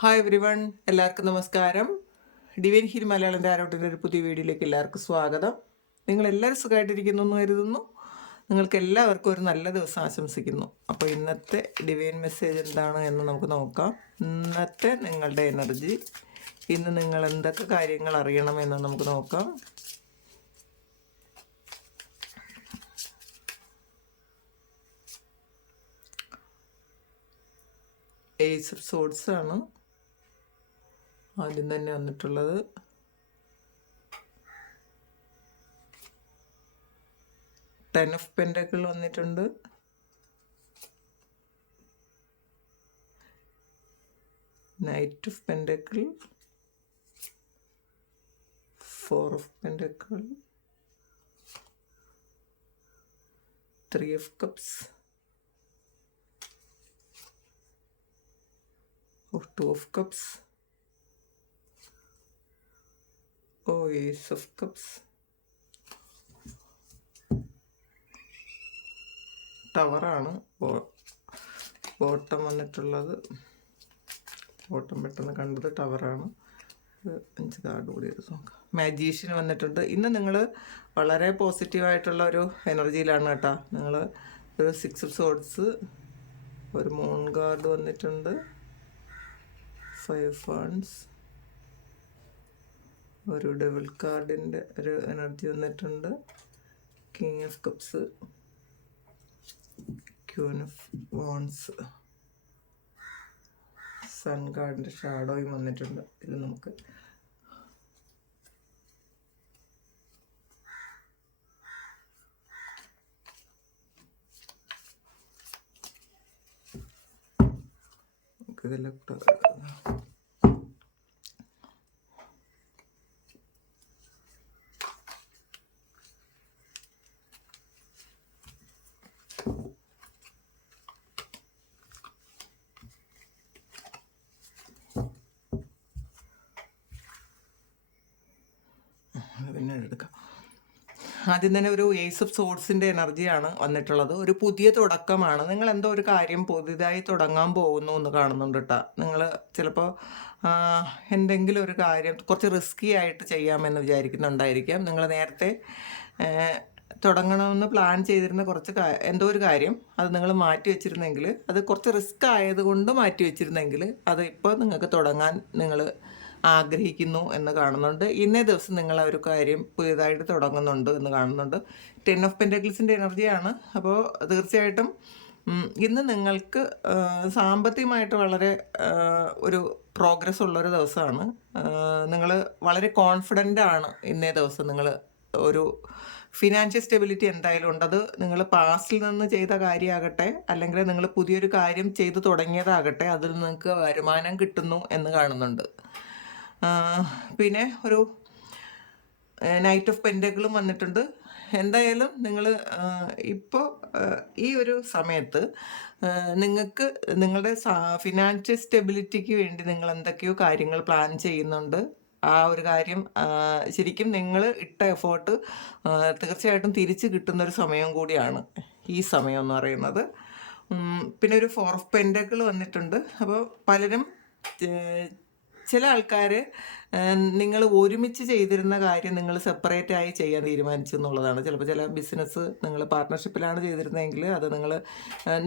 Hi every one, എല്ലാവർക്കും നമസ്കാരം. Divine heal Malayalam ടാരോട്ടിൻ്റെ ഒരു പുതിയ വീഡിയോയിലേക്ക് എല്ലാവർക്കും സ്വാഗതം. നിങ്ങളെല്ലാവരും സുഖമായിട്ടിരിക്കുന്നു എന്ന് കരുതുന്നു. നിങ്ങൾക്ക് എല്ലാവർക്കും ഒരു നല്ല ദിവസം ആശംസിക്കുന്നു. അപ്പോൾ ഇന്നത്തെ ഡിവൈൻ മെസ്സേജ് എന്താണ് എന്ന് നമുക്ക് നോക്കാം. ഇന്നത്തെ നിങ്ങളുടെ എനർജി, ഇന്ന് നിങ്ങൾ എന്തൊക്കെ കാര്യങ്ങൾ അറിയണമെന്ന് നമുക്ക് നോക്കാം. ഏസ് ഓഫ് സോഡ്സ് ആണ് ആദ്യം തന്നെ വന്നിട്ടുള്ളത്. ടെൻ ഓഫ് പെൻറ്റക്കിൾ വന്നിട്ടുണ്ട്. Knight of pentacle, four of pentacle, three of cups, two of cups, ace of cups, ടവറാണ് ബോട്ടം വന്നിട്ടുള്ളത്. ബോട്ടം പെട്ടെന്ന് കണ്ടത് ടവറാണ്. 5 കാർഡ് കൂടി എടുത്ത് നോക്കാം. മാജീഷ്യൻ വന്നിട്ടുണ്ട്. ഇന്ന് നിങ്ങൾ വളരെ പോസിറ്റീവായിട്ടുള്ള ഒരു എനർജിയിലാണ് കേട്ടോ. നിങ്ങൾ ഒരു 6 ഓഫ് സോഡ്സ്, ഒരു മൂൺ കാർഡ് വന്നിട്ടുണ്ട്, 5 ഫണ്ട്സ്, ഒരു ഡബിൾ കാർഡിൻ്റെ ഒരു എനർജി വന്നിട്ടുണ്ട്, king of cups, queen of wands, sun കാർഡിൻ്റെ ഷാഡോയും വന്നിട്ടുണ്ട്. ഇത് നമുക്ക് ഇതെല്ലാം പിന്നെ എടുക്കാം. ആദ്യം തന്നെ ഒരു ഏസ് ഓഫ് സോഡ്സിൻ്റെ എനർജിയാണ് വന്നിട്ടുള്ളത്. ഒരു പുതിയ തുടക്കമാണ്. നിങ്ങൾ എന്തോ ഒരു കാര്യം പുതിയതായി തുടങ്ങാൻ പോകുന്നു എന്ന് കാണുന്നുണ്ട് കേട്ടോ. നിങ്ങൾ ചിലപ്പോൾ എന്തെങ്കിലും ഒരു കാര്യം കുറച്ച് റിസ്കി ആയിട്ട് ചെയ്യാമെന്ന് വിചാരിക്കുന്നുണ്ടായിരിക്കാം. നിങ്ങൾ നേരത്തെ തുടങ്ങണമെന്ന് പ്ലാൻ ചെയ്തിരുന്ന കുറച്ച് എന്തോ ഒരു കാര്യം അത് നിങ്ങൾ മാറ്റി വെച്ചിരുന്നെങ്കിൽ, അത് കുറച്ച് റിസ്ക് ആയതുകൊണ്ട് മാറ്റി വെച്ചിരുന്നെങ്കിൽ അത് ഇപ്പോൾ നിങ്ങൾക്ക് തുടങ്ങാൻ നിങ്ങൾ ആഗ്രഹിക്കുന്നു എന്ന് കാണുന്നുണ്ട്. ഇന്നേ ദിവസം നിങ്ങൾ ഒരു കാര്യം പുതിയതായിട്ട് തുടങ്ങുന്നുണ്ട് എന്ന് കാണുന്നുണ്ട്. 10 ഓഫ് പെൻറ്റക്കിൾസിൻ്റെ എനർജിയാണ്. അപ്പോൾ തീർച്ചയായിട്ടും ഇന്ന് നിങ്ങൾക്ക് സാമ്പത്തികമായിട്ട് വളരെ ഒരു പ്രോഗ്രസ് ഉള്ളൊരു ദിവസമാണ്. നിങ്ങൾ വളരെ കോൺഫിഡൻ്റ് ആണ് ഇന്നേ ദിവസം. നിങ്ങൾ ഒരു ഫിനാൻഷ്യൽ സ്റ്റെബിലിറ്റി എന്തായാലും ഉണ്ട്. അത് നിങ്ങൾ പാസ്റ്റിൽ നിന്ന് ചെയ്ത കാര്യമാകട്ടെ, അല്ലെങ്കിൽ നിങ്ങൾ പുതിയൊരു കാര്യം ചെയ്തു തുടങ്ങിയതാകട്ടെ, അതിൽ നിങ്ങൾക്ക് വരുമാനം കിട്ടുന്നു എന്ന് കാണുന്നുണ്ട്. പിന്നെ ഒരു നൈറ്റ് ഓഫ് പെൻറ്റക്കിളും വന്നിട്ടുണ്ട്. എന്തായാലും നിങ്ങൾ ഇപ്പോൾ ഈ ഒരു സമയത്ത് നിങ്ങൾക്ക് നിങ്ങളുടെ ഫിനാൻഷ്യൽ സ്റ്റെബിലിറ്റിക്ക് വേണ്ടി നിങ്ങൾ എന്തൊക്കെയോ കാര്യങ്ങൾ പ്ലാൻ ചെയ്യുന്നുണ്ട്. ആ ഒരു കാര്യം ശരിക്കും നിങ്ങൾ ഇട്ട എഫേർട്ട് തീർച്ചയായിട്ടും തിരിച്ച് കിട്ടുന്നൊരു സമയം കൂടിയാണ് ഈ സമയം എന്ന് പറയുന്നത്. പിന്നെ ഒരു 4 ഓഫ് പെൻറ്റക്കിൾ വന്നിട്ടുണ്ട്. അപ്പോൾ പലരും ചില ആൾക്കാർ നിങ്ങൾ ഒരുമിച്ച് ചെയ്തിരുന്ന കാര്യം നിങ്ങൾ സെപ്പറേറ്റ് ആയി ചെയ്യാൻ തീരുമാനിച്ചു എന്നുള്ളതാണ്. ചിലപ്പോൾ ചില ബിസിനസ് നിങ്ങൾ പാർട്ട്ണർഷിപ്പിലാണ് ചെയ്തിരുന്നതെങ്കിൽ അത്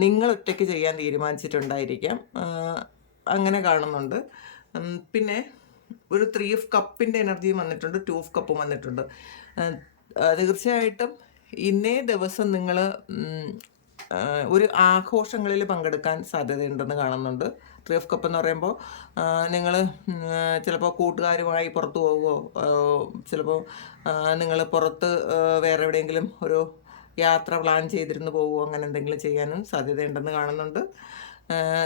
നിങ്ങൾ ഒറ്റയ്ക്ക് ചെയ്യാൻ തീരുമാനിച്ചിട്ടുണ്ടായിരിക്കാം. അങ്ങനെ കാണുന്നുണ്ട്. പിന്നെ ഒരു 3 ഓഫ് കപ്പിൻ്റെ എനർജിയും വന്നിട്ടുണ്ട്, 2 ഓഫ് കപ്പും വന്നിട്ടുണ്ട്. തീർച്ചയായിട്ടും ഇന്നേ ദിവസം നിങ്ങൾ ഒരു ആഘോഷങ്ങളിൽ പങ്കെടുക്കാൻ സാധ്യതയുണ്ടെന്ന് കാണുന്നുണ്ട്. 3 ഓഫ് കപ്പ് എന്ന് പറയുമ്പോൾ നിങ്ങൾ ചിലപ്പോൾ കൂട്ടുകാരുമായി പുറത്തു പോവുകയോ, ചിലപ്പോൾ നിങ്ങൾ പുറത്ത് വേറെ എവിടെയെങ്കിലും ഒരു യാത്ര പ്ലാൻ ചെയ്തിരുന്നു പോവുകയോ, അങ്ങനെ എന്തെങ്കിലും ചെയ്യാനും സാധ്യതയുണ്ടെന്ന് കാണുന്നുണ്ട്.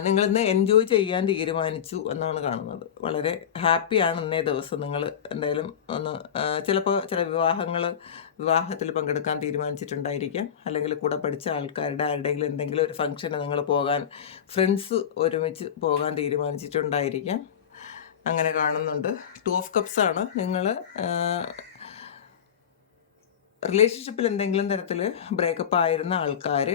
നിങ്ങളിന്ന് എൻജോയ് ചെയ്യാൻ തീരുമാനിച്ചു എന്നാണ് കാണുന്നത്. വളരെ ഹാപ്പിയാണ് ഇന്നേ ദിവസം. നിങ്ങൾ എന്തായാലും ഒന്ന് ചിലപ്പോൾ ചില വിവാഹത്തിൽ പങ്കെടുക്കാൻ തീരുമാനിച്ചിട്ടുണ്ടായിരിക്കാം, അല്ലെങ്കിൽ കൂടെ പഠിച്ച ആൾക്കാരുടെ ആരുടെയെങ്കിലും എന്തെങ്കിലും ഒരു ഫംഗ്ഷന് നിങ്ങൾ ഫ്രണ്ട്സ് ഒരുമിച്ച് പോകാൻ തീരുമാനിച്ചിട്ടുണ്ടായിരിക്കാം. അങ്ങനെ കാണുന്നുണ്ട്. 2 ഓഫ് കപ്സ് ആണ്. നിങ്ങൾ റിലേഷൻഷിപ്പിൽ എന്തെങ്കിലും തരത്തിൽ ബ്രേക്കപ്പ് ആയിരുന്ന ആൾക്കാർ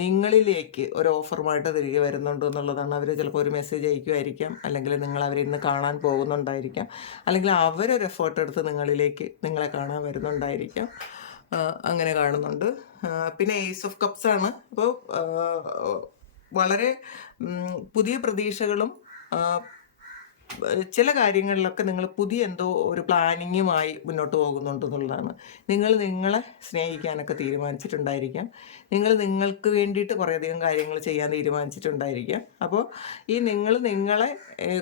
നിങ്ങളിലേക്ക് ഒരു ഓഫറുമായിട്ട് തിരികെ വരുന്നുണ്ടോ എന്നുള്ളതാണ്. അവർ ചിലപ്പോൾ ഒരു മെസ്സേജ് അയക്കുമായിരിക്കാം, അല്ലെങ്കിൽ നിങ്ങൾ അവരെ ഇന്ന് കാണാൻ പോകുന്നുണ്ടായിരിക്കാം, അല്ലെങ്കിൽ അവരൊരു എഫേർട്ട് എടുത്ത് നിങ്ങളെ കാണാൻ വരുന്നുണ്ടായിരിക്കാം. അങ്ങനെ കാണുന്നുണ്ട്. പിന്നെ ഏസ് ഓഫ് കപ്സ് ആണ്. അപ്പോൾ വളരെ പുതിയ പ്രതീക്ഷകളും ചില കാര്യങ്ങളിലൊക്കെ നിങ്ങൾ പുതിയ എന്തോ ഒരു പ്ലാനിങ്ങുമായി മുന്നോട്ട് പോകുന്നുണ്ടെന്നുള്ളതാണ്. നിങ്ങൾ നിങ്ങളെ സ്നേഹിക്കാനൊക്കെ തീരുമാനിച്ചിട്ടുണ്ടായിരിക്കാം. നിങ്ങൾ നിങ്ങൾക്ക് വേണ്ടിയിട്ട് കുറേയധികം കാര്യങ്ങൾ ചെയ്യാൻ തീരുമാനിച്ചിട്ടുണ്ടായിരിക്കാം. അപ്പോൾ ഈ നിങ്ങൾ നിങ്ങളെ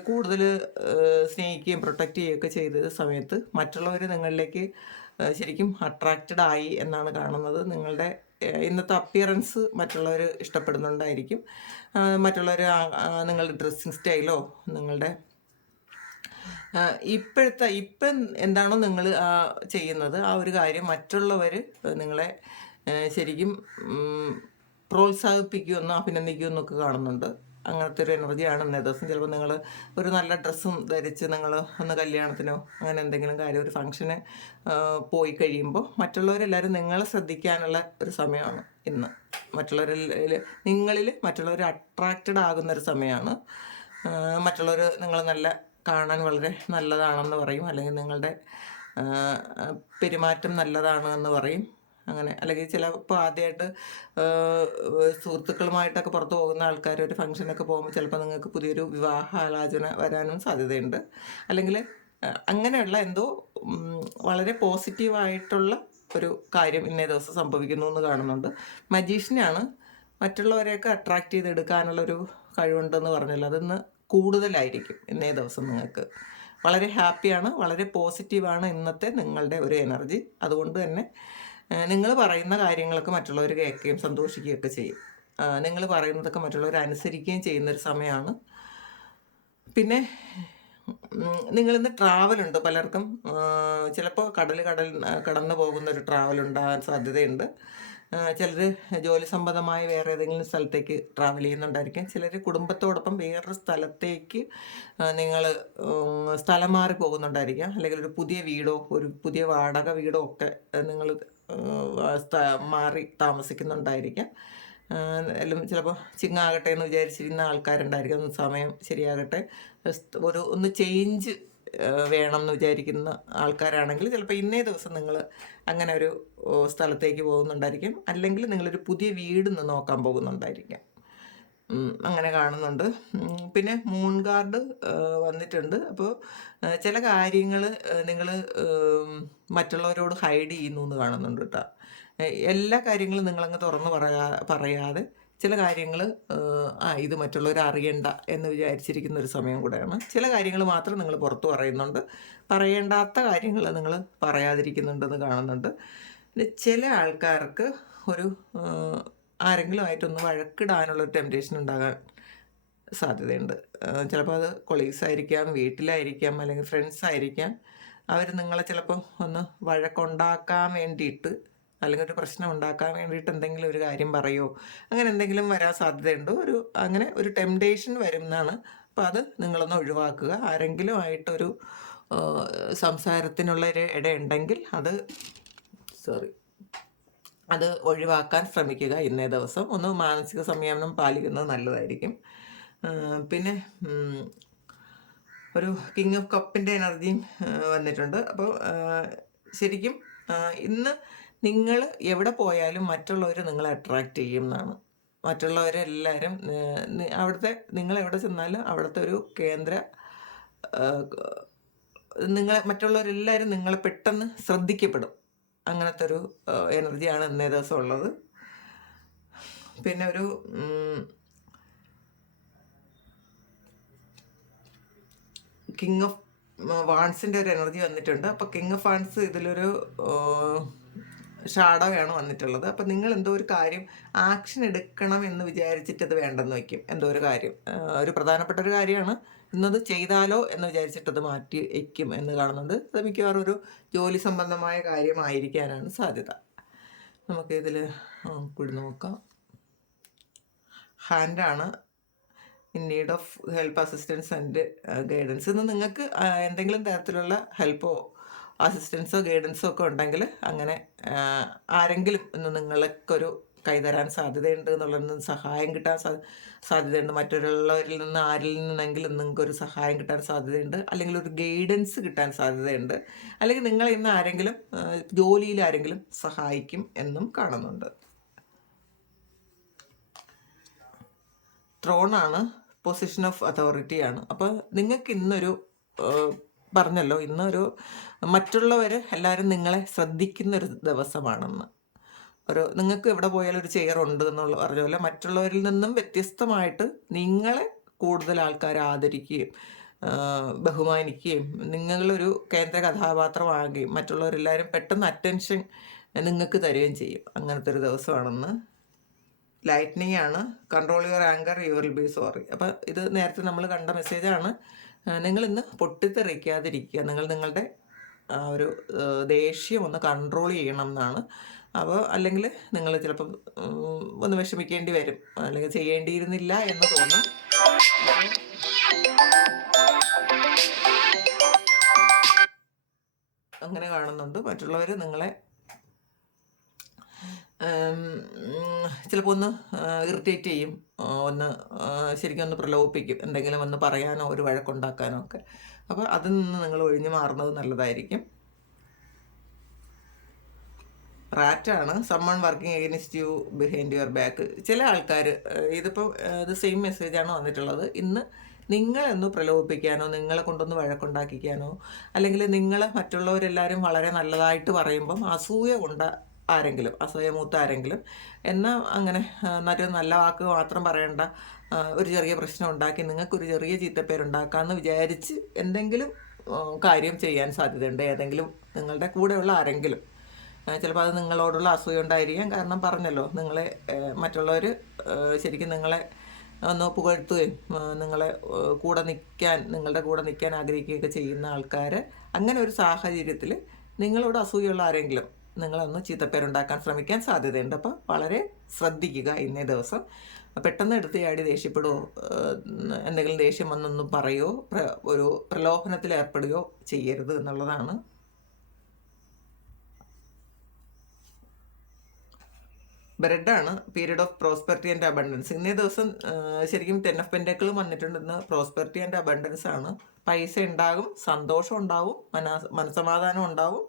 കൂടുതൽ സ്നേഹിക്കുകയും പ്രൊട്ടക്റ്റ് ചെയ്യുകയൊക്കെ ചെയ്ത സമയത്ത് മറ്റുള്ളവർ നിങ്ങളിലേക്ക് ശരിക്കും അട്രാക്റ്റഡ് ആയി എന്നാണ് കാണുന്നത്. നിങ്ങളുടെ ഇന്നത്തെ അപ്പിയറൻസ് മറ്റുള്ളവർ ഇഷ്ടപ്പെടുന്നുണ്ടായിരിക്കും. മറ്റുള്ളവർ നിങ്ങളുടെ ഡ്രസ്സിങ് സ്റ്റൈലോ നിങ്ങളുടെ ഇപ്പം എന്താണോ നിങ്ങൾ ചെയ്യുന്നത് ആ ഒരു കാര്യം മറ്റുള്ളവർ നിങ്ങളെ ശരിക്കും പ്രോത്സാഹിപ്പിക്കുമെന്നോ അഭിനന്ദിക്കുമെന്നൊക്കെ കാണുന്നുണ്ട്. അങ്ങനത്തെ ഒരു എനർജിയാണ് ഇന്നേ ദിവസം. ചിലപ്പോൾ നിങ്ങൾ ഒരു നല്ല ഡ്രസ്സും ധരിച്ച് നിങ്ങൾ ഒന്ന് കല്യാണത്തിനോ അങ്ങനെ എന്തെങ്കിലും കാര്യം ഒരു ഫംഗ്ഷന് പോയി കഴിയുമ്പോൾ മറ്റുള്ളവരെല്ലാവരും നിങ്ങളെ ശ്രദ്ധിക്കാനുള്ള ഒരു സമയമാണ് ഇന്ന്. നിങ്ങളിൽ മറ്റുള്ളവർ അട്രാക്റ്റഡ് ആകുന്നൊരു സമയമാണ്. മറ്റുള്ളവർ നിങ്ങൾ കാണാൻ വളരെ നല്ലതാണെന്ന് പറയും, അല്ലെങ്കിൽ നിങ്ങളുടെ പെരുമാറ്റം നല്ലതാണ് എന്ന് പറയും. അങ്ങനെ അല്ലെങ്കിൽ ചിലപ്പോൾ ആദ്യമായിട്ട് സുഹൃത്തുക്കളുമായിട്ടൊക്കെ പുറത്ത് പോകുന്ന ആൾക്കാർ ഒരു ഫംഗ്ഷനൊക്കെ പോകുമ്പോൾ ചിലപ്പോൾ നിങ്ങൾക്ക് പുതിയൊരു വിവാഹാലോചന വരാനും സാധ്യതയുണ്ട്. അല്ലെങ്കിൽ അങ്ങനെയുള്ള എന്തോ വളരെ പോസിറ്റീവായിട്ടുള്ള ഒരു കാര്യം ഇന്നേ ദിവസം സംഭവിക്കുന്നു എന്ന് കാണുന്നുണ്ട്. മജീഷ്യനാണ്. മറ്റുള്ളവരെയൊക്കെ അട്രാക്റ്റ് ചെയ്തെടുക്കാനുള്ളൊരു കഴിവുണ്ടെന്ന് പറഞ്ഞല്ലോ, അതിന്ന് കൂടുതലായിരിക്കും ഇന്നേ ദിവസം. നിങ്ങൾക്ക് വളരെ ഹാപ്പിയാണ്, വളരെ പോസിറ്റീവാണ് ഇന്നത്തെ നിങ്ങളുടെ ഒരു എനർജി. അതുകൊണ്ട് തന്നെ നിങ്ങൾ പറയുന്ന കാര്യങ്ങളൊക്കെ മറ്റുള്ളവർ കേൾക്കുകയും സന്തോഷിക്കുകയൊക്കെ ചെയ്യും. നിങ്ങൾ പറയുന്നതൊക്കെ മറ്റുള്ളവർ അനുസരിക്കുകയും ചെയ്യുന്നൊരു സമയമാണ്. പിന്നെ നിങ്ങളിന്ന് ട്രാവലുണ്ട് പലർക്കും. ചിലപ്പോൾ കടന്നു പോകുന്നൊരു ട്രാവൽ ഉണ്ടാകാൻ സാധ്യതയുണ്ട്. ചിലർ ജോലി സംബന്ധമായി വേറെ ഏതെങ്കിലും സ്ഥലത്തേക്ക് ട്രാവൽ ചെയ്യുന്നുണ്ടായിരിക്കും. ചിലർ കുടുംബത്തോടൊപ്പം വേറൊരു സ്ഥലത്തേക്ക് നിങ്ങൾ സ്ഥലം മാറി പോകുന്നുണ്ടായിരിക്കാം. അല്ലെങ്കിൽ ഒരു പുതിയ വീടോ ഒരു പുതിയ വാടക വീടോ ഒക്കെ നിങ്ങൾ മാറി താമസിക്കുന്നുണ്ടായിരിക്കാം. എല്ലാം ചിലപ്പോൾ ചിങ്ങാകട്ടെ എന്ന് വിചാരിച്ചിരുന്ന ആൾക്കാരുണ്ടായിരിക്കും. സമയം ശരിയാകട്ടെ, ഒന്ന് ചേഞ്ച് വേണം എന്ന് വിചാരിക്കുന്ന ആൾക്കാരാണെങ്കിൽ ചിലപ്പോൾ ഇന്നേ ദിവസം നിങ്ങൾ അങ്ങനെ ഒരു സ്ഥലത്തേക്ക് പോകുന്നുണ്ടായിരിക്കും. അല്ലെങ്കിൽ നിങ്ങളൊരു പുതിയ വീട് നോക്കാൻ പോകുന്നുണ്ടായിരിക്കാം. അങ്ങനെ കാണുന്നുണ്ട്. പിന്നെ മൂൺ കാർഡ് വന്നിട്ടുണ്ട്. അപ്പോൾ ചില കാര്യങ്ങൾ നിങ്ങൾ മറ്റുള്ളവരോട് ഹൈഡ് ചെയ്യുന്നു എന്ന് കാണുന്നുണ്ട് കേട്ടോ. എല്ലാ കാര്യങ്ങളും നിങ്ങളങ്ങ് തുറന്ന് പറയാതെ ചില കാര്യങ്ങൾ ഇത് മറ്റുള്ളവർ അറിയണ്ട എന്ന് വിചാരിച്ചിരിക്കുന്ന ഒരു സമയം കൂടെയാണ്. ചില കാര്യങ്ങൾ മാത്രം നിങ്ങൾ പുറത്ത് പറയുന്നുണ്ട്, പറയേണ്ടാത്ത കാര്യങ്ങൾ നിങ്ങൾ പറയാതിരിക്കുന്നുണ്ടെന്ന് കാണുന്നുണ്ട്. പിന്നെ ചില ആൾക്കാർക്ക് ഒരു ആരെങ്കിലും ആയിട്ടൊന്ന് വഴക്കിടാനുള്ളൊരു ടെംപ്റ്റേഷൻ ഉണ്ടാകാൻ സാധ്യതയുണ്ട്. ചിലപ്പോൾ അത് കൊളീഗ്സ് ആയിരിക്കാം, വീട്ടിലായിരിക്കാം, അല്ലെങ്കിൽ ഫ്രണ്ട്സ് ആയിരിക്കാം. അവർ നിങ്ങളെ ചിലപ്പോൾ ഒന്ന് വഴക്കുണ്ടാക്കാൻ വേണ്ടിയിട്ട് അല്ലെങ്കിൽ ഒരു പ്രശ്നം ഉണ്ടാക്കാൻ വേണ്ടിയിട്ട് എന്തെങ്കിലും ഒരു കാര്യം പറയുമോ അങ്ങനെ എന്തെങ്കിലും വരാൻ സാധ്യതയുണ്ട്. അങ്ങനെ ഒരു ടെംപ്റ്റേഷൻ വരും എന്നാണ്. അപ്പോൾ അത് നിങ്ങളൊന്ന് ഒഴിവാക്കുക. ആരെങ്കിലും ആയിട്ടൊരു സംസാരത്തിനുള്ള ഒരു ഇടയുണ്ടെങ്കിൽ അത് ഒഴിവാക്കാൻ ശ്രമിക്കുക. ഇന്നേ ദിവസം ഒന്ന് മാനസിക സംയമനം പാലിക്കുന്നത് നല്ലതായിരിക്കും. പിന്നെ ഒരു കിങ് ഓഫ് കപ്പിൻ്റെ എനർജിയും വന്നിട്ടുണ്ട്. അപ്പോൾ ശരിക്കും ഇന്ന് നിങ്ങൾ എവിടെ പോയാലും മറ്റുള്ളവർ നിങ്ങളെ അട്രാക്റ്റ് ചെയ്യും എന്നാണ്. മറ്റുള്ളവരെല്ലാവരും നിങ്ങൾ എവിടെ ചെന്നാലും അവിടുത്തെ ഒരു കേന്ദ്ര മറ്റുള്ളവരെല്ലാവരും നിങ്ങളെ പെട്ടെന്ന് ശ്രദ്ധിക്കപ്പെടും. അങ്ങനത്തെ ഒരു എനർജിയാണ് ഇന്നേ ദിവസം ഉള്ളത്. പിന്നെ ഒരു കിങ് ഓഫ് വാൺസിൻ്റെ ഒരു എനർജി വന്നിട്ടുണ്ട്. അപ്പോൾ കിങ് ഓഫ് വാൺസ് ഇതിലൊരു ഷാഡോയാണ് വന്നിട്ടുള്ളത്. അപ്പോൾ നിങ്ങൾ എന്തോ ഒരു കാര്യം ആക്ഷൻ എടുക്കണം എന്ന് വിചാരിച്ചിട്ട് അത് വേണ്ടെന്ന് വയ്ക്കും. എന്തോ ഒരു കാര്യം ഒരു പ്രധാനപ്പെട്ട ഒരു കാര്യമാണ്, ഇന്നത് ചെയ്താലോ എന്ന് വിചാരിച്ചിട്ടത് മാറ്റി വയ്ക്കും എന്ന് കാണുന്നുണ്ട്. അത് മിക്കവാറും ഒരു ജോലി സംബന്ധമായ കാര്യമായിരിക്കാനാണ് സാധ്യത. നമുക്കിതിൽ കൂടി നോക്കാം. ഹാൻഡാണ്. In need of help, assistance and guidance. ഇന്ന് നിങ്ങൾക്ക് എന്തെങ്കിലും തരത്തിലുള്ള ഹെൽപ്പോ അസിസ്റ്റൻസോ ഗൈഡൻസോ ഒക്കെ ഉണ്ടെങ്കിൽ അങ്ങനെ ആരെങ്കിലും ഇന്ന് നിങ്ങൾക്കൊരു കൈതരാൻ സാധ്യതയുണ്ട് എന്നുള്ളതിൽ സഹായം കിട്ടാൻ സാധ്യതയുണ്ട്. മറ്റുള്ളവരിൽ നിന്ന് ആരിൽ നിന്നെങ്കിലും നിങ്ങൾക്കൊരു സഹായം കിട്ടാൻ സാധ്യതയുണ്ട്, അല്ലെങ്കിൽ ഒരു ഗൈഡൻസ് കിട്ടാൻ സാധ്യതയുണ്ട്, അല്ലെങ്കിൽ നിങ്ങൾ ഇന്ന് ആരെങ്കിലും ജോലിയിൽ ആരെങ്കിലും സഹായിക്കും എന്നും കാണുന്നുണ്ട്. ത്രോണാണ്, പൊസിഷൻ ഓഫ് അതോറിറ്റിയാണ്. അപ്പോൾ നിങ്ങൾക്ക് ഇന്നൊരു പറഞ്ഞല്ലോ, ഇന്നൊരു മറ്റുള്ളവർ എല്ലാവരും നിങ്ങളെ ശ്രദ്ധിക്കുന്നൊരു ദിവസമാണെന്ന്. നിങ്ങൾക്ക് എവിടെ പോയാലും ഒരു ചെയർ ഉണ്ട് എന്നുള്ള പറഞ്ഞ പോലെ മറ്റുള്ളവരിൽ നിന്നും വ്യത്യസ്തമായിട്ട് നിങ്ങളെ കൂടുതൽ ആൾക്കാർ ആദരിക്കുകയും ബഹുമാനിക്കുകയും നിങ്ങളൊരു കേന്ദ്ര കഥാപാത്രമാകുകയും മറ്റുള്ളവരെല്ലാവരും പെട്ടെന്ന് അറ്റൻഷൻ നിങ്ങൾക്ക് തരികയും ചെയ്യും. അങ്ങനത്തെ ഒരു ദിവസമാണെന്ന്. ലൈറ്റ്നിങ് ആണ്. Control your anchor, you will be sorry. അപ്പോൾ ഇത് നേരത്തെ നമ്മൾ കണ്ട മെസ്സേജാണ്. നിങ്ങളിന്ന് പൊട്ടിത്തെറിക്കാതിരിക്കുക. നിങ്ങളുടെ ഒരു ദേഷ്യം ഒന്ന് കൺട്രോൾ ചെയ്യണം എന്നാണ്. അപ്പോൾ അല്ലെങ്കിൽ നിങ്ങൾ ചിലപ്പം ഒന്ന് വിഷമിക്കേണ്ടി വരും, അല്ലെങ്കിൽ ചെയ്യേണ്ടിയിരുന്നില്ല എന്ന് തോന്നും. അങ്ങനെ കാണുന്നുണ്ട്. മറ്റുള്ളവർ നിങ്ങളെ ചിലപ്പോൾ ഒന്ന് ഇറിറ്റേറ്റ് ചെയ്യും, ഒന്ന് ശരിക്കും ഒന്ന് പ്രലോഭിപ്പിക്കും, എന്തെങ്കിലും ഒന്ന് പറയാനോ ഒരു വഴക്കുണ്ടാക്കാനോ ഒക്കെ. അപ്പോൾ അതിൽ നിന്ന് നിങ്ങൾ ഒഴിഞ്ഞു മാറുന്നത് നല്ലതായിരിക്കും. റാറ്റാണ്. Someone working against you behind your back. ചില ആൾക്കാർ ഇതിപ്പോൾ ഇത് സെയിം മെസ്സേജാണ് വന്നിട്ടുള്ളത്. ഇന്ന് നിങ്ങളൊന്ന് പ്രലോഭിപ്പിക്കാനോ നിങ്ങളെ കൊണ്ടൊന്ന് വഴക്കുണ്ടാക്കിക്കാനോ, അല്ലെങ്കിൽ നിങ്ങൾ മറ്റുള്ളവരെല്ലാവരും വളരെ നല്ലതായിട്ട് പറയുമ്പം അസൂയ കൊണ്ട് ആരെങ്കിലും, അസൂയമൂത്ത ആരെങ്കിലും, എന്നാൽ അങ്ങനെ നല്ല വാക്ക് മാത്രം പറയണ്ട, ഒരു ചെറിയ പ്രശ്നം ഉണ്ടാക്കി നിങ്ങൾക്കൊരു ചെറിയ ചീത്തപ്പേരുണ്ടാക്കാമെന്ന് വിചാരിച്ച് എന്തെങ്കിലും കാര്യം ചെയ്യാൻ സാധ്യതയുണ്ട്. ഏതെങ്കിലും നിങ്ങളുടെ കൂടെയുള്ള ആരെങ്കിലും. ചിലപ്പോൾ അത് നിങ്ങളോടുള്ള അസൂയ ഉണ്ടായിരിക്കാം. കാരണം പറഞ്ഞല്ലോ, നിങ്ങളെ മറ്റുള്ളവർ ശരിക്കും നിങ്ങളെ ഒന്ന് പുകഴ്ത്തുകയും നിങ്ങളെ നിങ്ങളുടെ കൂടെ നിൽക്കാൻ ആഗ്രഹിക്കുകയൊക്കെ ചെയ്യുന്ന ആൾക്കാർ, അങ്ങനെ ഒരു സാഹചര്യത്തിൽ നിങ്ങളോട് അസൂയുള്ള ആരെങ്കിലും നിങ്ങളൊന്ന് ചീത്തപ്പേരുണ്ടാക്കാൻ ശ്രമിക്കാൻ സാധ്യതയുണ്ട്. അപ്പോൾ വളരെ ശ്രദ്ധിക്കുക. ഇന്നേ ദിവസം പെട്ടെന്ന് എടുത്ത് ചാടി ദേഷ്യപ്പെടുകയോ എന്തെങ്കിലും ദേഷ്യം വന്നൊന്നും പറയുകയോ ഒരു പ്രലോഭനത്തിൽ ഏർപ്പെടുകയോ ചെയ്യരുത് എന്നുള്ളതാണ്. ബ്രെഡാണ്. Period of prosperity and abundance. ഇന്നേ ദിവസം ശരിക്കും 10 ഓഫ് പെൻറ്റക്കിളും വന്നിട്ടുണ്ടെന്ന്. പ്രോസ്പെറിറ്റി ആൻഡ് അബണ്ടൻസ് ആണ്. പൈസ ഉണ്ടാകും, സന്തോഷം ഉണ്ടാവും, മനസ്സമാധാനം ഉണ്ടാവും.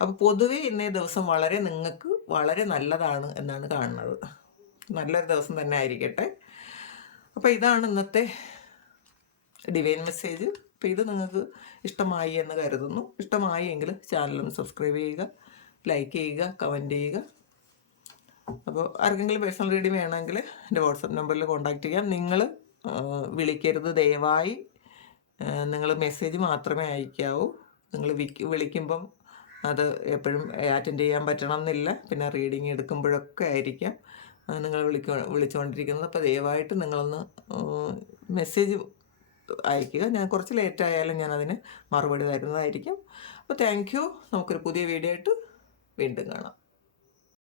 അപ്പോൾ പൊതുവേ ഇന്നേ ദിവസം നിങ്ങൾക്ക് വളരെ നല്ലതാണ് എന്നാണ് കാണുന്നത്. നല്ലൊരു ദിവസം തന്നെ ആയിരിക്കട്ടെ. അപ്പോൾ ഇതാണ് ഇന്നത്തെ ഡിവൈൻ മെസ്സേജ്. അപ്പോൾ ഇത് നിങ്ങൾക്ക് ഇഷ്ടമായി എന്ന് കരുതുന്നു. ഇഷ്ടമായി എങ്കിൽ ചാനലൊന്ന് സബ്സ്ക്രൈബ് ചെയ്യുക, ലൈക്ക് ചെയ്യുക, കമൻറ്റ് ചെയ്യുക. അപ്പോൾ ആർക്കെങ്കിലും പേഴ്സണൽ റീഡിങ് വേണമെങ്കിൽ എൻ്റെ വാട്സപ്പ് നമ്പറിൽ കോൺടാക്റ്റ് ചെയ്യാം. നിങ്ങൾ വിളിക്കരുത് ദയവായി. നിങ്ങൾ മെസ്സേജ് മാത്രമേ അയക്കാവൂ. നിങ്ങൾ വിളിക്കുമ്പം അത് എപ്പോഴും അറ്റൻഡ് ചെയ്യാൻ പറ്റണം എന്നില്ല. പിന്നെ റീഡിങ് എടുക്കുമ്പോഴൊക്കെ ആയിരിക്കാം നിങ്ങൾ വിളിച്ചുകൊണ്ടിരിക്കുന്നത്. അപ്പോൾ ദയവായിട്ട് നിങ്ങളൊന്ന് മെസ്സേജ് അയയ്ക്കുക. ഞാൻ കുറച്ച് ലേറ്റ് ആയാലും ഞാനതിന് മറുപടി തരുന്നതായിരിക്കും. അപ്പോൾ താങ്ക് യു. നമുക്കൊരു പുതിയ വീഡിയോ ആയിട്ട് വീണ്ടും കാണാം.